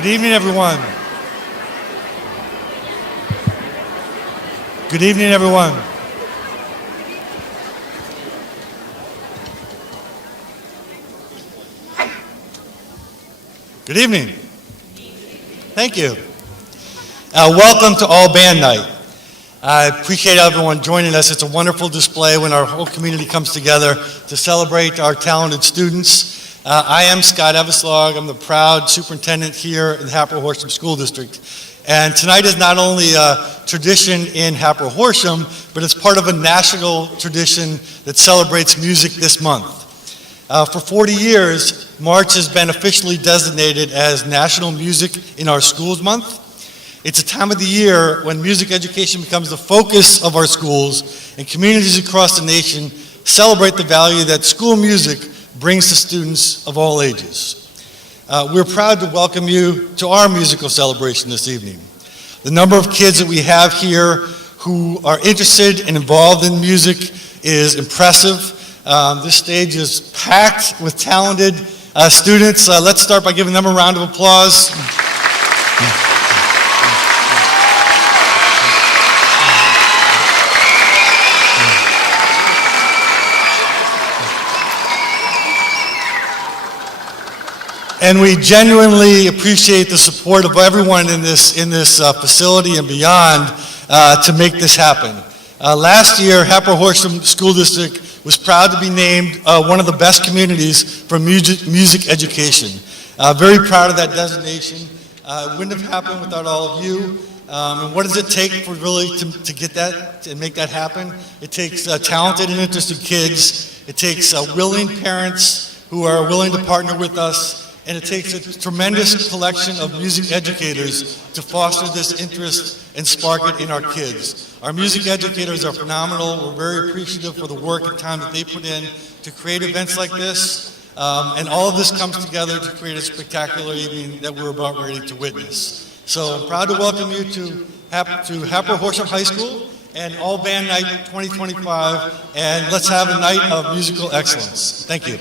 Good evening, everyone. Good evening, everyone. Good evening. Thank you. Welcome to All Band Night. I appreciate everyone joining us. It's a wonderful display when our whole community comes together to celebrate our talented students. I am Scott Everslog. I'm the proud superintendent here in the Hatboro-Horsham School District. And tonight is not only a tradition in Hatboro-Horsham, but it's part of a national tradition that celebrates music this month. For 40 years, March has been officially designated as National Music in Our Schools Month. It's a time of the year when music education becomes the focus of our schools, and communities across the nation celebrate the value that school music brings to students of all ages. We're proud to welcome you to our musical celebration this evening. The number of kids that we have here who are interested and involved in music is impressive. This stage is packed with talented students. Let's start by giving them a round of applause. And we genuinely appreciate the support of everyone in this facility and beyond to make this happen. Last year, Hatboro-Horsham School District was proud to be named one of the best communities for music education. Very proud of that designation. It wouldn't have happened without all of you. And what does it take for really to get that and make that happen? It takes talented and interested kids. It takes willing parents who are willing to partner with us. And it takes a tremendous collection of music educators to foster this interest and spark it in our kids. Our music educators are phenomenal. We're very appreciative for the work and time that they put in to create events like this. And all of this comes together to create a spectacular evening that we're about ready to witness. So I'm proud to welcome you to Hatboro-Horsham High School and All Band Night 2025. And let's have a night of musical excellence. Thank you.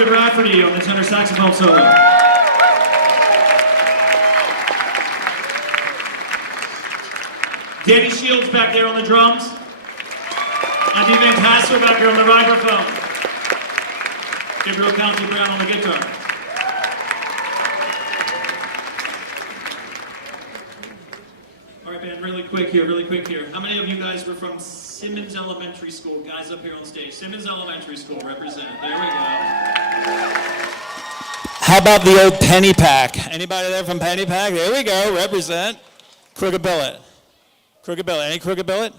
Morgan Rafferty on the tenor saxophone solo. Danny Shields back there on the drums. Andy Van Tassel back here on the vibraphone. Gabriel County Brown on the guitar. All right, band, really quick here. How many of you guys were from Simmons Elementary School? Guys up here on stage. Simmons Elementary School, represent. There we go. How about the old Penny Pack? Anybody there from Penny Pack? There we go, represent. Crooked Billet. Any Crooked Billet?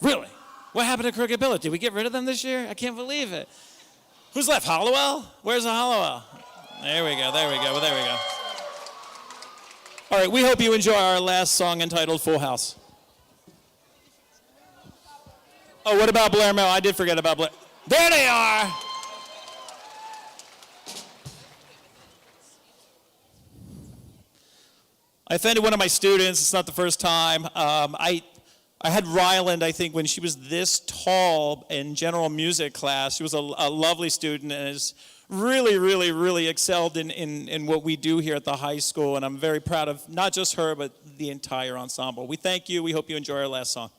Really? What happened to Crooked Billet? Did we get rid of them this year? I can't believe it. Who's left? Hollowell? Where's the Hollowell? There we go. All right, we hope you enjoy our last song entitled Full House. Oh, what about Blair Mill? I did forget about Blair. There they are! I offended one of my students. It's not the first time. I had Ryland, I think, when she was this tall in general music class. She was a lovely student and has really excelled in what we do here at the high school. And I'm very proud of not just her, but the entire ensemble. We thank you. We hope you enjoy our last song.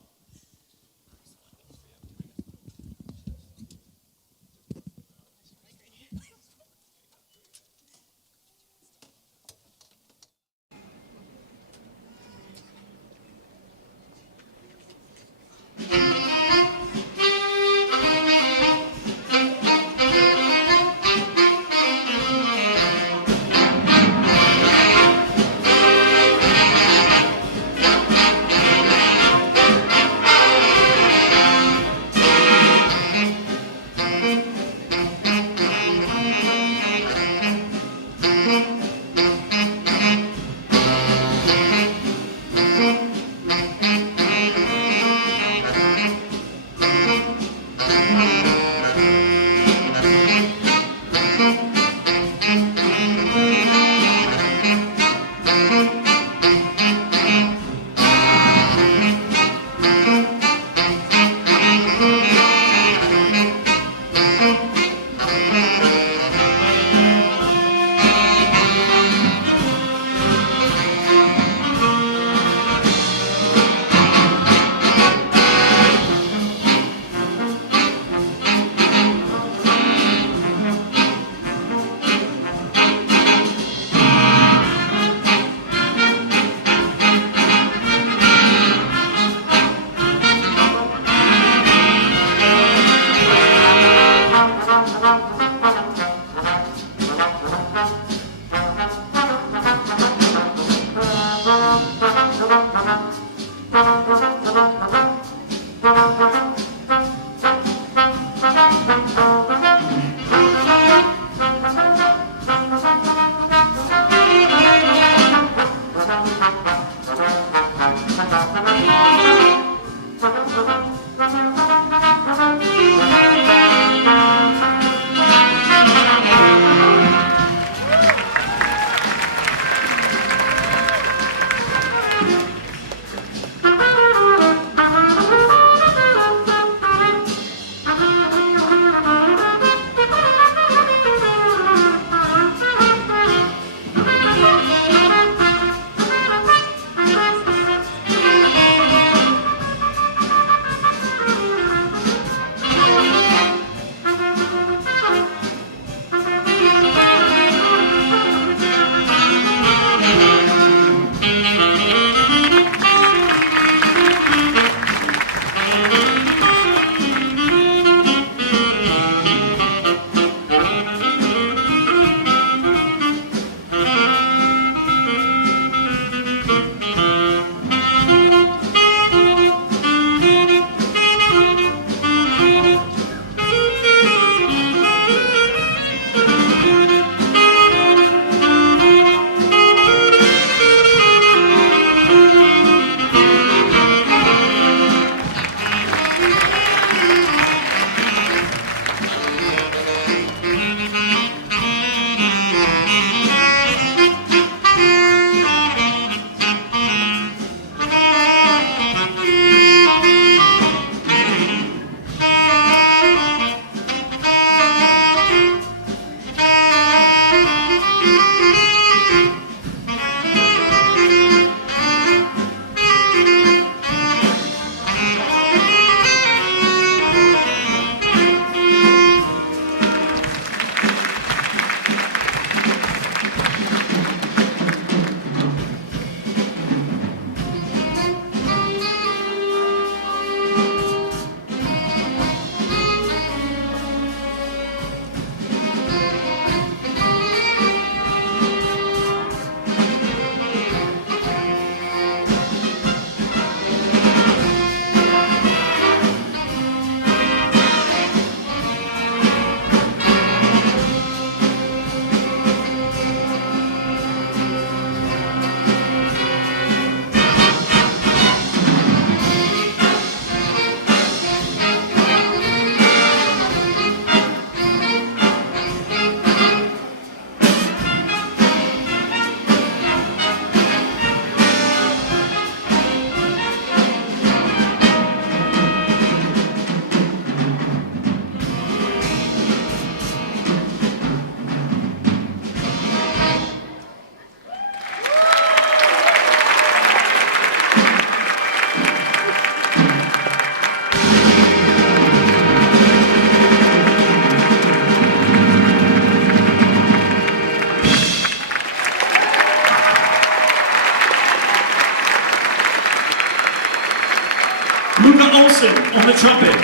Luca Olson on the trumpet.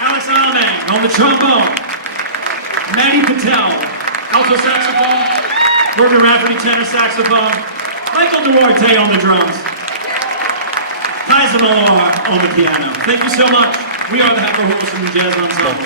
Alex Alamang on the trombone. Maddie Patel, alto saxophone. Morgan Rafferty, tenor saxophone. Michael Duarte on the drums. Kaiser Millar on the piano. Thank you so much. We are the Hatboro-Horsham Jazz Ensemble.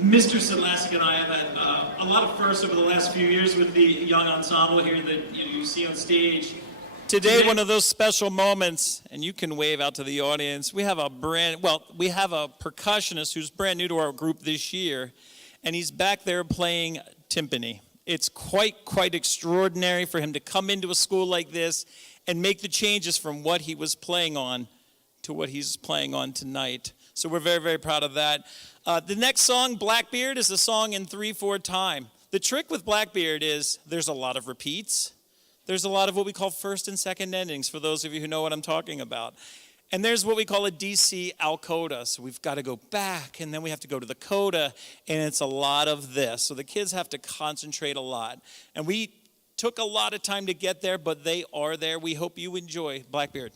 Mr. Sedlasik and I have had a lot of firsts over the last few years with the young ensemble here that you see on stage. Today, one of those special moments, and you can wave out to the audience. We have a percussionist who's brand new to our group this year, and he's back there playing timpani. It's quite extraordinary for him to come into a school like this and make the changes from what he was playing on to what he's playing on tonight. So we're very, very proud of that. The next song, Blackbeard, is a song in 3/4 time. The trick with Blackbeard is there's a lot of repeats. There's a lot of what we call first and second endings, for those of you who know what I'm talking about. And there's what we call a DC al coda. So we've got to go back, and then we have to go to the coda, and it's a lot of this. So the kids have to concentrate a lot. And we took a lot of time to get there, but they are there. We hope you enjoy Blackbeard.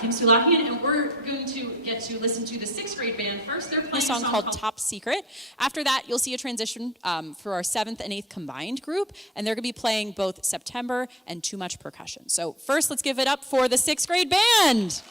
Kim Sulahian, and we're going to get to listen to the 6th grade band first. They're playing A song called Top Secret. After that, you'll see a transition for our 7th and 8th combined group, and they're going to be playing both September and Too Much Percussion. So first, let's give it up for the 6th grade band.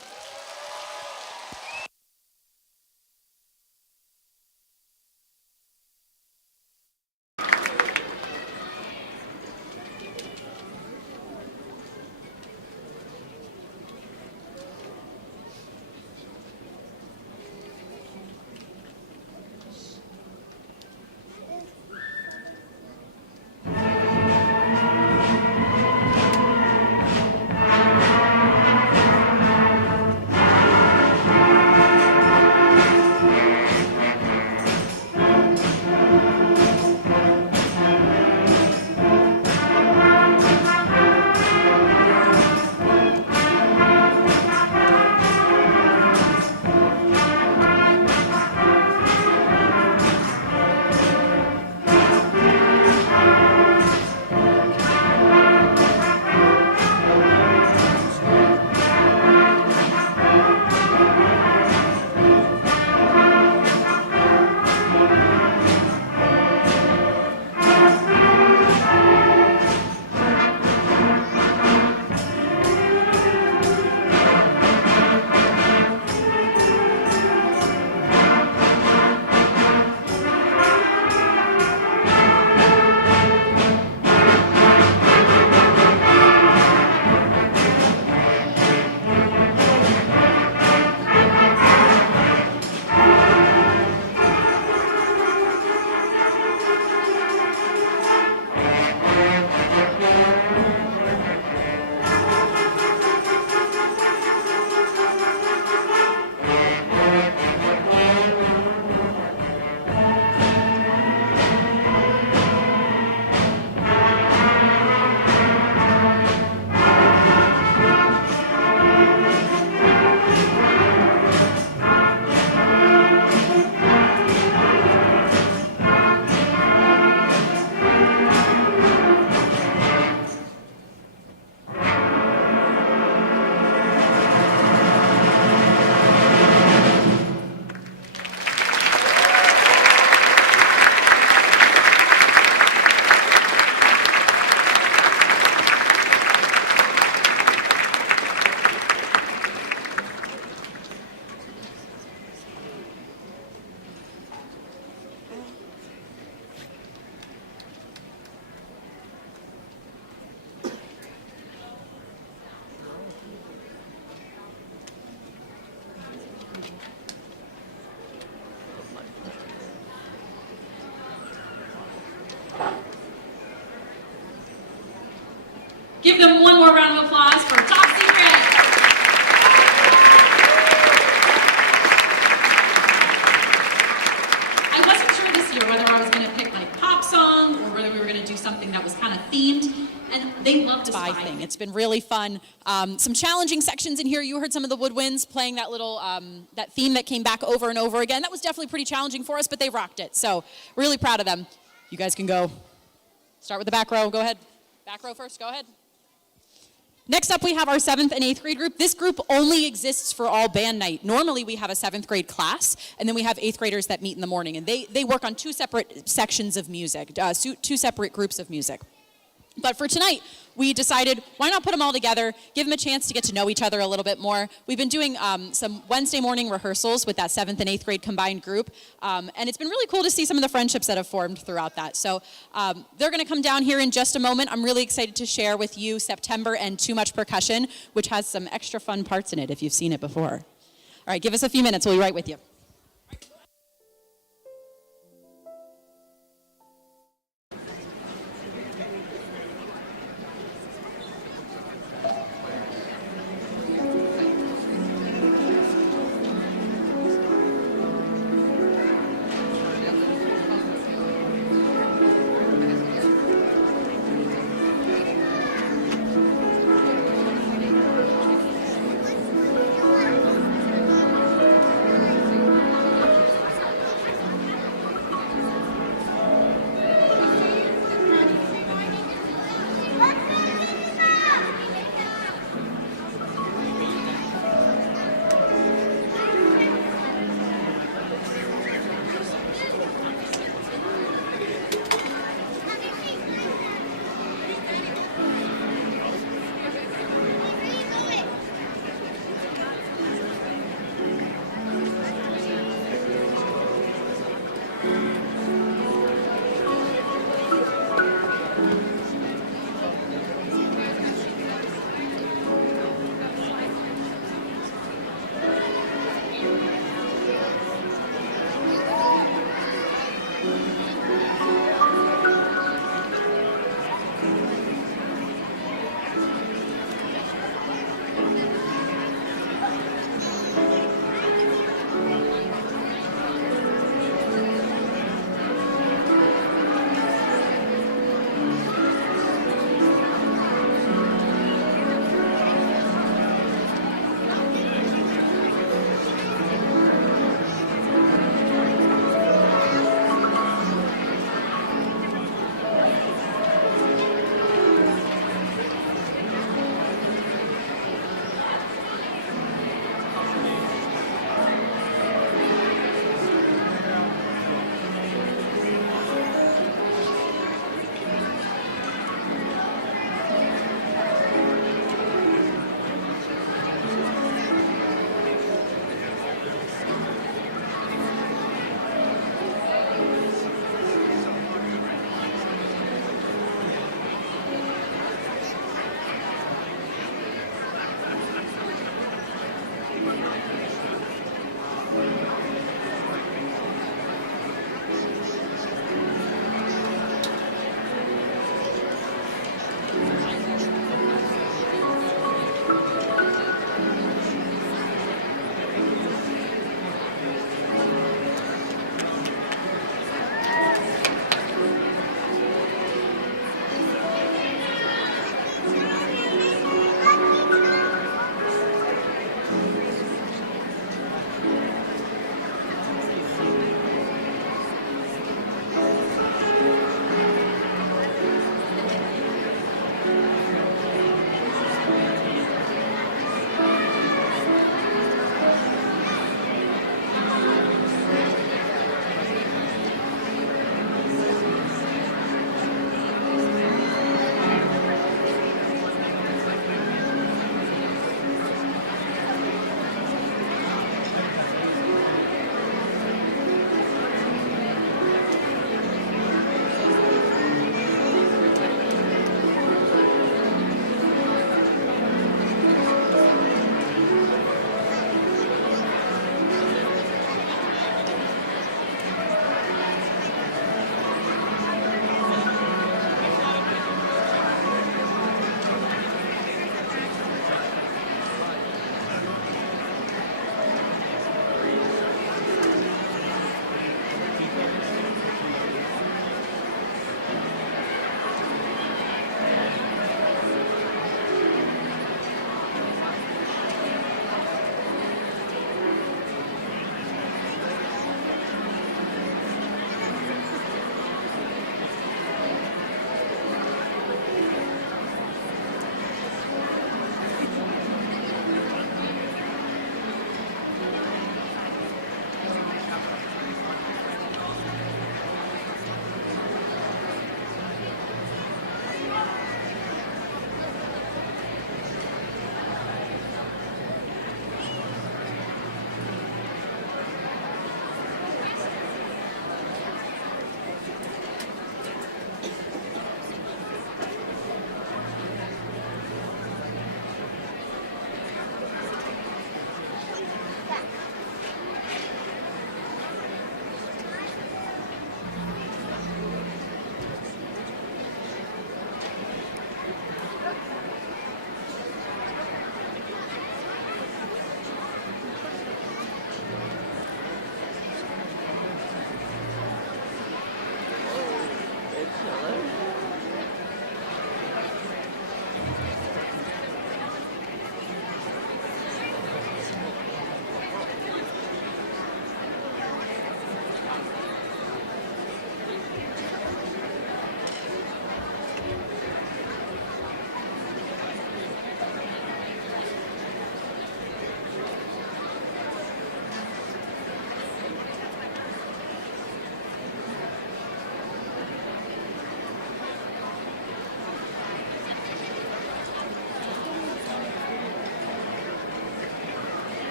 Give them one more round of applause for Top Secret. I wasn't sure this year whether I was going to pick like pop song or whether we were going to do something that was kind of themed, and they love the Spy thing. It's been really fun. Some challenging sections in here. You heard some of the woodwinds playing that little that theme that came back over and over again. That was definitely pretty challenging for us, but they rocked it. So really proud of them. You guys can go. Start with the back row. Go ahead. Back row first. Go ahead. Next up, we have our 7th and 8th grade group. This group only exists for all band night. Normally, we have a 7th grade class, and then we have 8th graders that meet in the morning. And they work on 2 separate sections of music, 2 separate groups of music. But for tonight, we decided, why not put them all together, give them a chance to get to know each other a little bit more. We've been doing some Wednesday morning rehearsals with that 7th and 8th grade combined group, and it's been really cool to see some of the friendships that have formed throughout that. So they're going to come down here in just a moment. I'm really excited to share with you September and Too Much Percussion, which has some extra fun parts in it if you've seen it before. All right, give us a few minutes. We'll be right with you.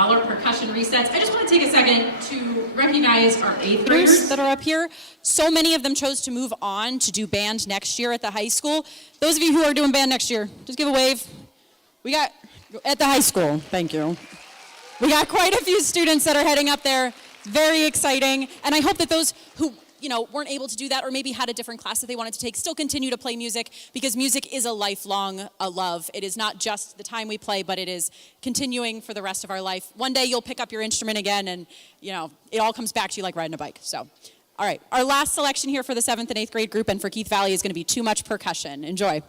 while our percussion resets, I just want to take a second to recognize our 8th graders graders. that are up here. So many of them chose to move on to do band next year at the high school. Those of you who are doing band next year, just give a wave. We got, at the high school, thank you. We got quite a few students that are heading up there. Very exciting. And I hope that those who weren't able to do that or maybe had a different class that they wanted to take still continue to play music, because music is a lifelong love. It is not just the time we play, but it is continuing for the rest of our life. One day you'll pick up your instrument again and, it all comes back to you like riding a bike. So, all right. Our last selection here for the 7th and 8th grade group and for Keith Valley is going to be Too Much Percussion. Enjoy.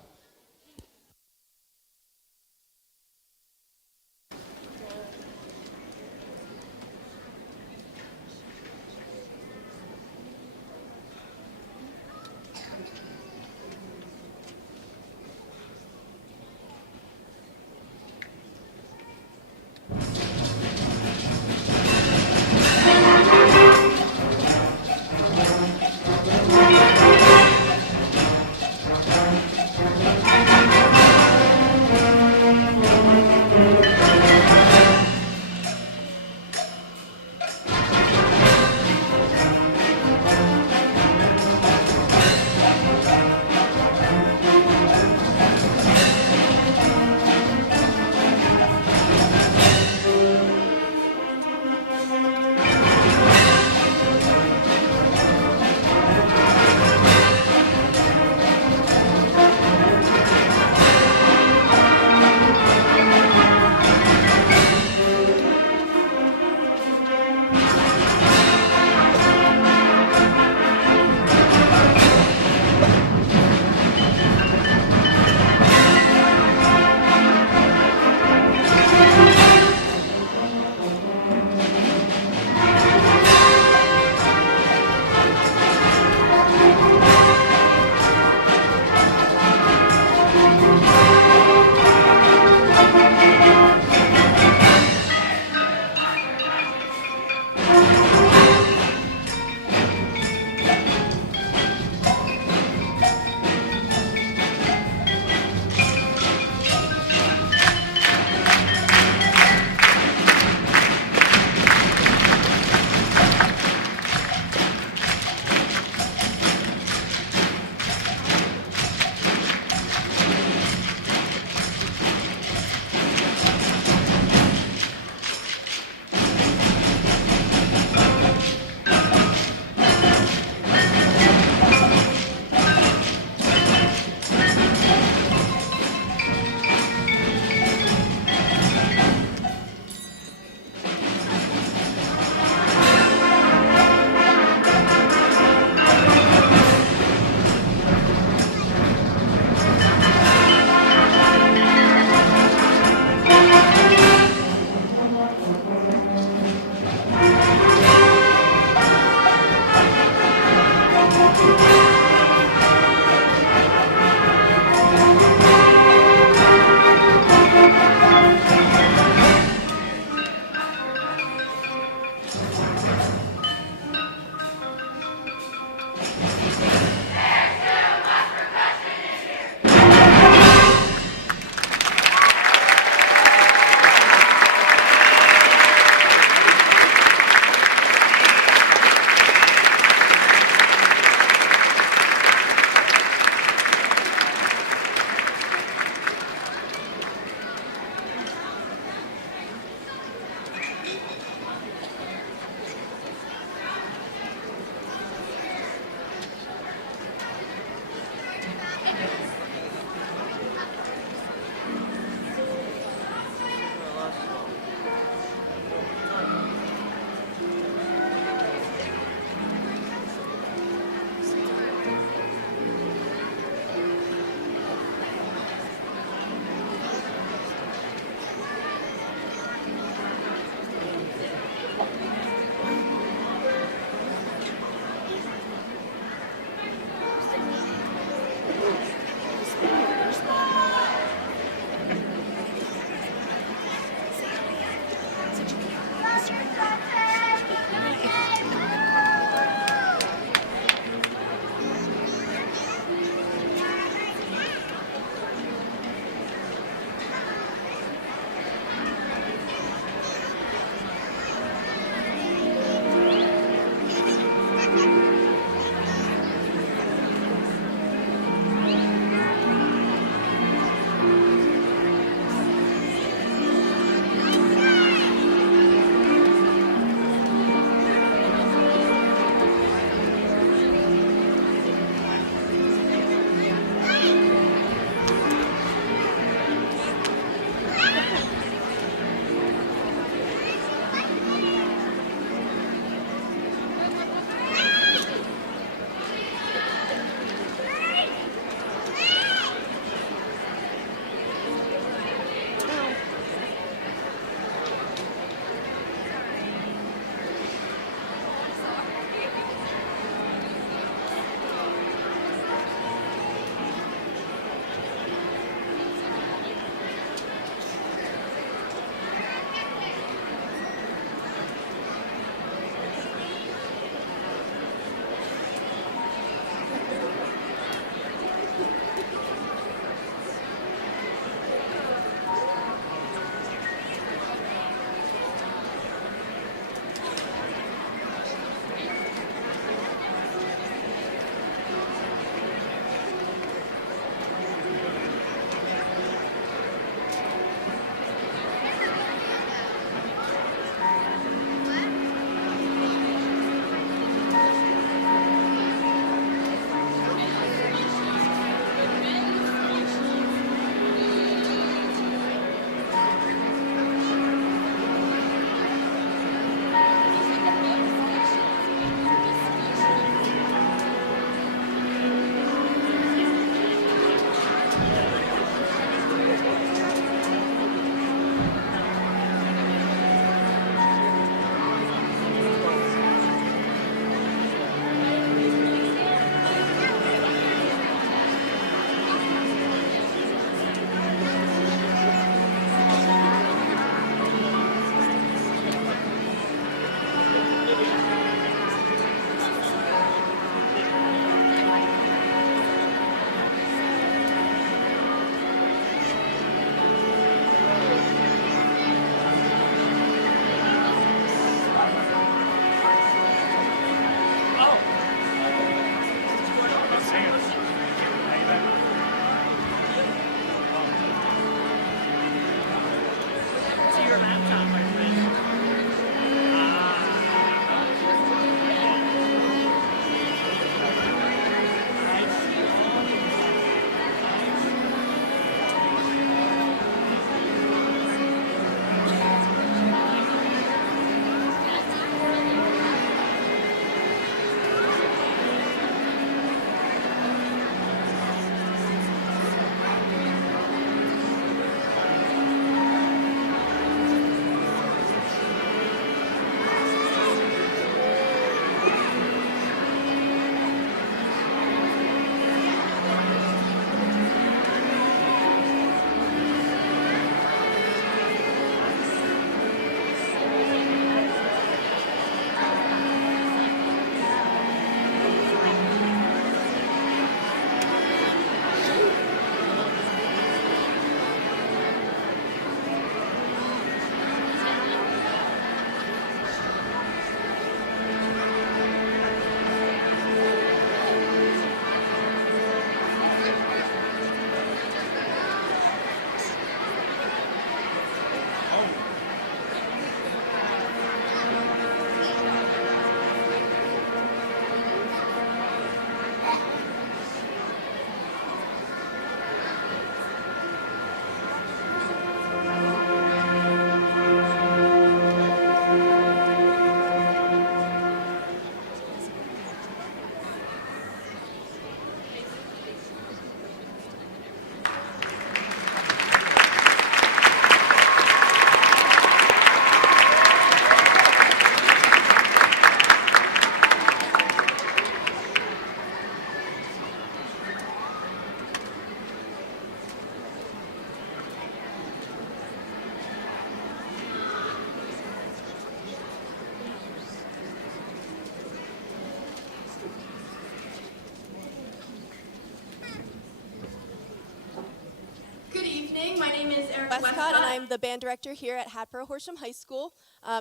Westcott, and I'm the band director here at Hatboro-Horsham High School.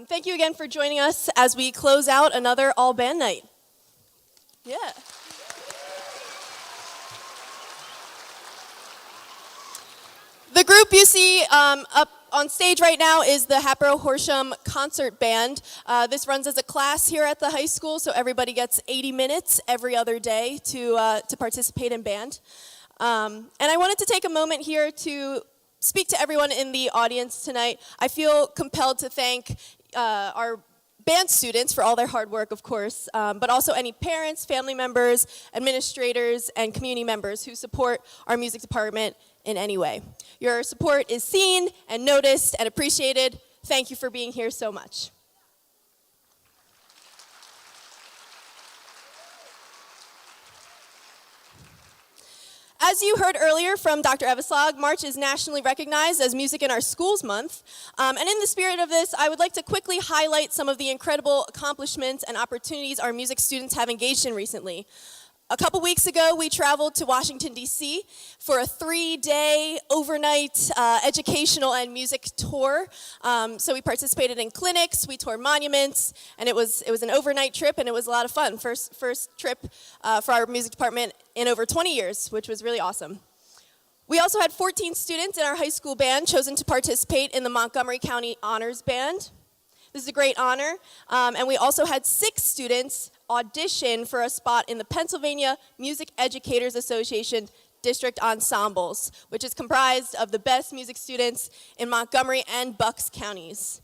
Thank you again for joining us as we close out another all-band night. Yeah. The group you see up on stage right now is the Hatboro-Horsham Concert Band. This runs as a class here at the high school, so everybody gets 80 minutes every other day to participate in band. And I wanted to take a moment here to speak to everyone in the audience tonight. I feel compelled to thank our band students for all their hard work, of course, but also any parents, family members, administrators, and community members who support our music department in any way. Your support is seen and noticed and appreciated. Thank you for being here so much. As you heard earlier from Dr. Eveslag, March is nationally recognized as Music in Our Schools Month. And in the spirit of this, I would like to quickly highlight some of the incredible accomplishments and opportunities our music students have engaged in recently. A couple weeks ago, we traveled to Washington, D.C. for a 3-day overnight educational and music tour. So we participated in clinics, we toured monuments, and it was an overnight trip, and it was a lot of fun. First trip for our music department in over 20 years, which was really awesome. We also had 14 students in our high school band chosen to participate in the Montgomery County Honors Band. This is a great honor. And we also had 6 students audition for a spot in the Pennsylvania Music Educators Association District Ensembles, which is comprised of the best music students in Montgomery and Bucks counties.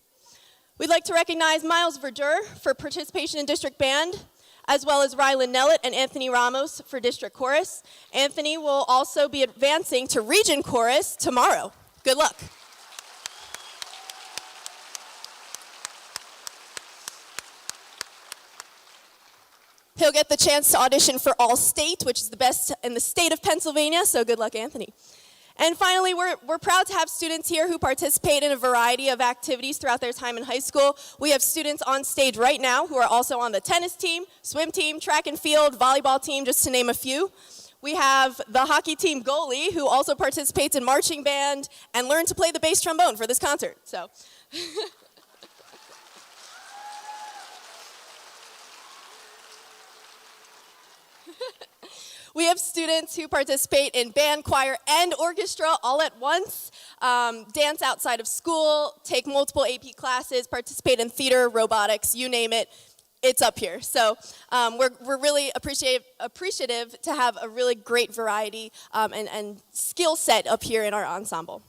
We'd like to recognize Miles Verdure for participation in District Band, as well as Rylan Nellett and Anthony Ramos for District Chorus. Anthony will also be advancing to Region Chorus tomorrow. Good luck. He'll get the chance to audition for All State, which is the best in the state of Pennsylvania, so good luck, Anthony. And finally, we're proud to have students here who participate in a variety of activities throughout their time in high school. We have students on stage right now who are also on the tennis team, swim team, track and field, volleyball team, just to name a few. We have the hockey team goalie who also participates in marching band and learned to play the bass trombone for this concert, so. We have students who participate in band, choir, and orchestra all at once, dance outside of school, take multiple AP classes, participate in theater, robotics, you name it, it's up here. So we're really appreciative to have a really great variety and skill set up here in our ensemble.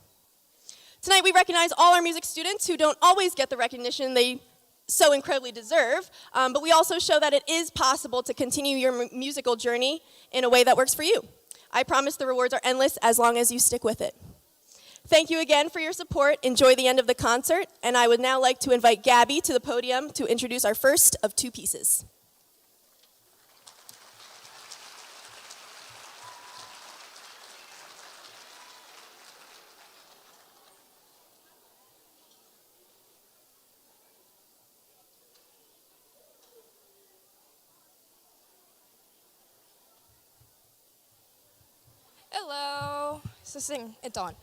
Tonight we recognize all our music students who don't always get the recognition they so incredibly deserve, but we also show that it is possible to continue your musical journey in a way that works for you. I promise the rewards are endless as long as you stick with it. Thank you again for your support. Enjoy the end of the concert, and I would now like to invite Gabby to the podium to introduce our first of 2 pieces. Hello. So sing, it's on.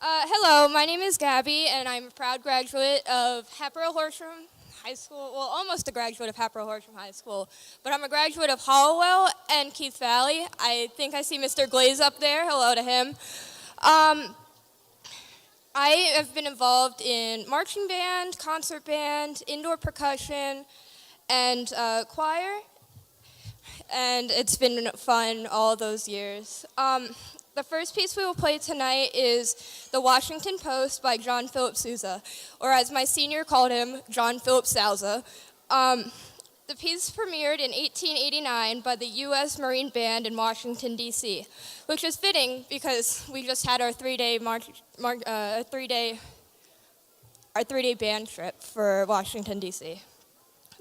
Hello, my name is Gabby, and I'm a proud graduate of Hatboro-Horsham High School. Well, almost a graduate of Hatboro-Horsham High School, but I'm a graduate of Hollowell and Keith Valley. I think I see Mr. Glaze up there. Hello to him. I have been involved in marching band, concert band, indoor percussion, and choir. And it's been fun all those years. The first piece we will play tonight is The Washington Post by John Philip Sousa, or as my senior called him, John Philip Sousa. The piece premiered in 1889 by the U.S. Marine Band in Washington, D.C., which is fitting because we just had our 3-day band trip for Washington, D.C.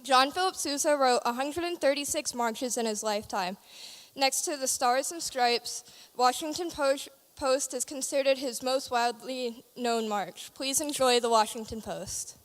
John Philip Sousa wrote 136 marches in his lifetime. Next to the Stars and Stripes, Washington Post is considered his most widely known march. Please enjoy the Washington Post.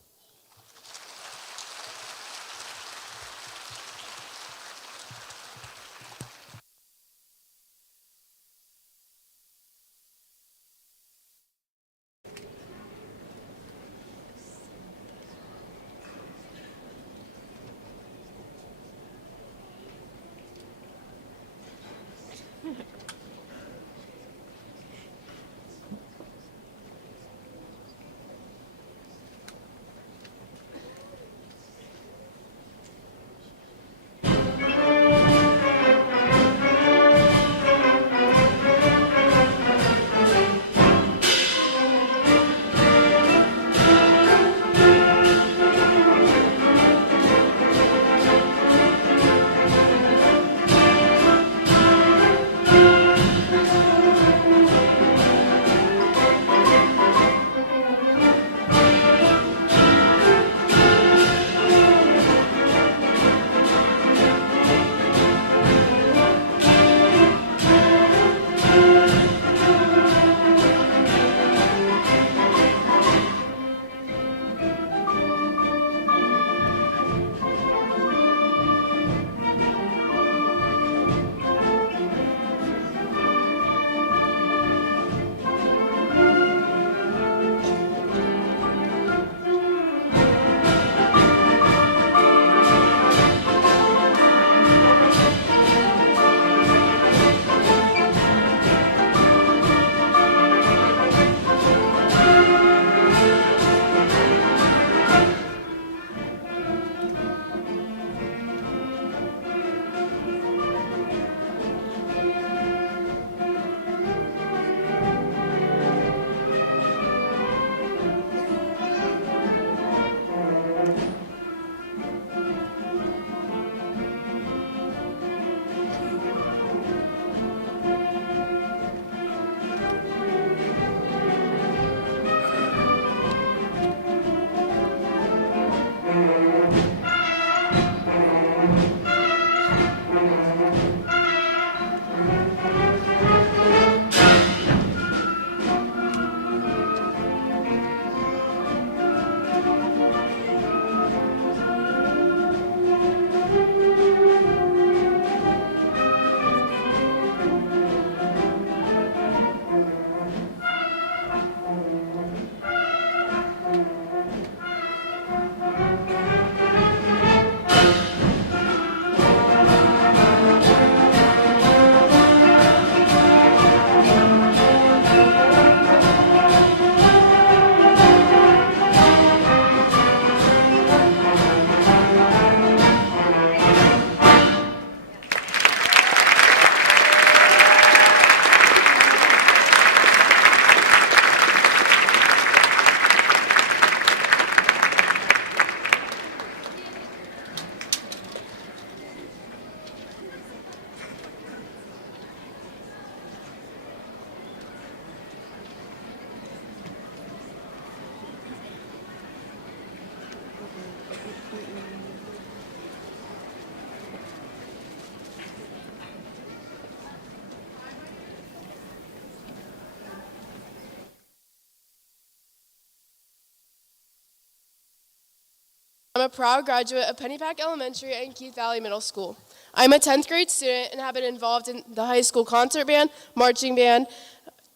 I'm a proud graduate of Pennypack Elementary and Keith Valley Middle School. I'm a 10th grade student and have been involved in the high school concert band, marching band,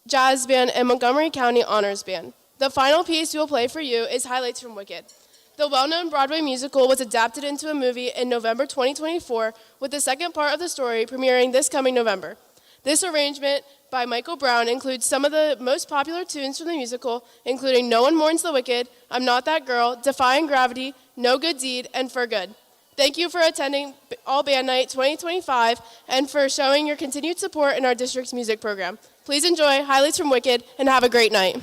jazz band, and Montgomery County Honors Band. The final piece we will play for you is Highlights from Wicked. The well-known Broadway musical was adapted into a movie in November 2024, with the second part of the story premiering this coming November. This arrangement by Michael Brown includes some of the most popular tunes from the musical, including No One Mourns the Wicked, I'm Not That Girl, Defying Gravity, No Good Deed, and For Good. Thank you for attending All Band Night 2025 and for showing your continued support in our district's music program. Please enjoy Highlights from Wicked and have a great night.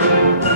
Thank you.